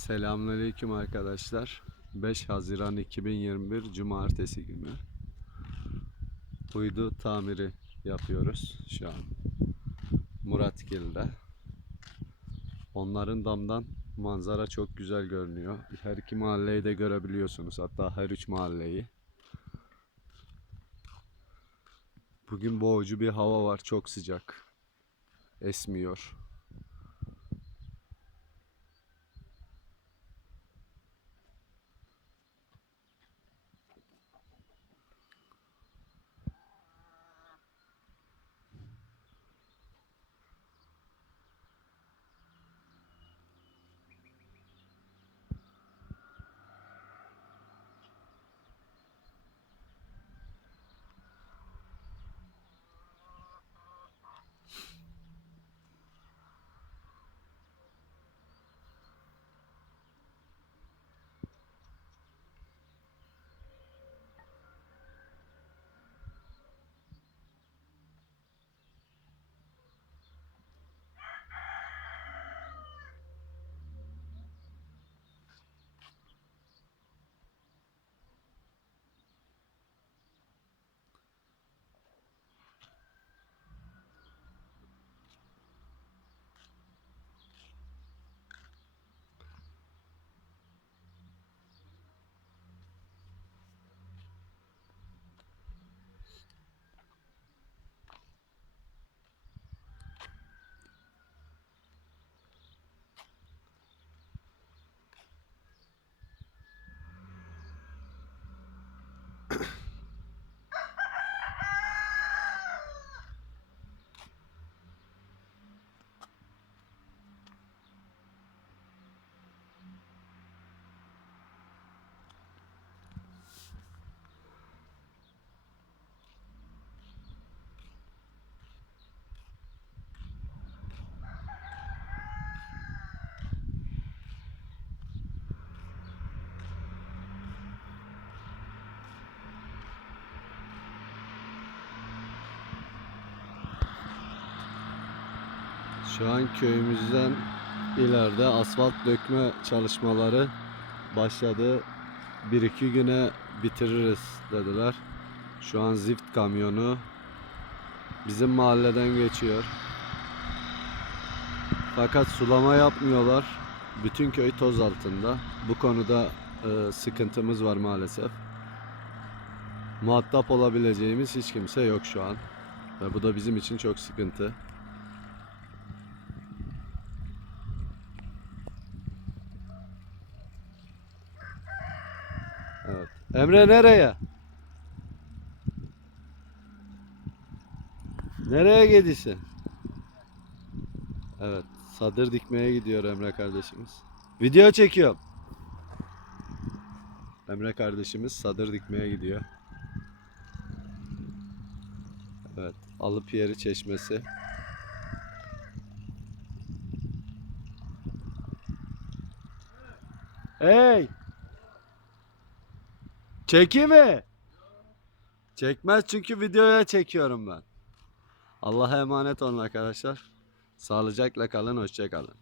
Selamünaleyküm arkadaşlar. 5 Haziran 2021 Cumartesi günü. Uydu tamiri yapıyoruz şu an. Muratgil'de. Onların damdan manzara çok güzel görünüyor. Her iki mahalleyi de görebiliyorsunuz. Hatta her üç mahalleyi. Bugün boğucu bir hava var. Çok sıcak. Esmiyor. Şu an köyümüzden ileride asfalt dökme çalışmaları başladı. Bir iki güne bitiririz dediler. Şu an zift kamyonu bizim mahalleden geçiyor. Fakat sulama yapmıyorlar. Bütün köy toz altında. Bu konuda e, sıkıntımız var maalesef. Muhatap olabileceğimiz hiç kimse yok şu an. Ve bu da bizim için çok sıkıntı. Evet. Emre nereye? Nereye gidiyorsun? Evet. Sadır dikmeye gidiyor Emre kardeşimiz. Video çekiyorum. Emre kardeşimiz sadır dikmeye gidiyor. Evet. Alıp yeri çeşmesi. Hey! Çeki mi? Çekmez çünkü videoya çekiyorum ben. Allah'a emanet olun arkadaşlar. Sağlıcakla kalın, hoşça kalın.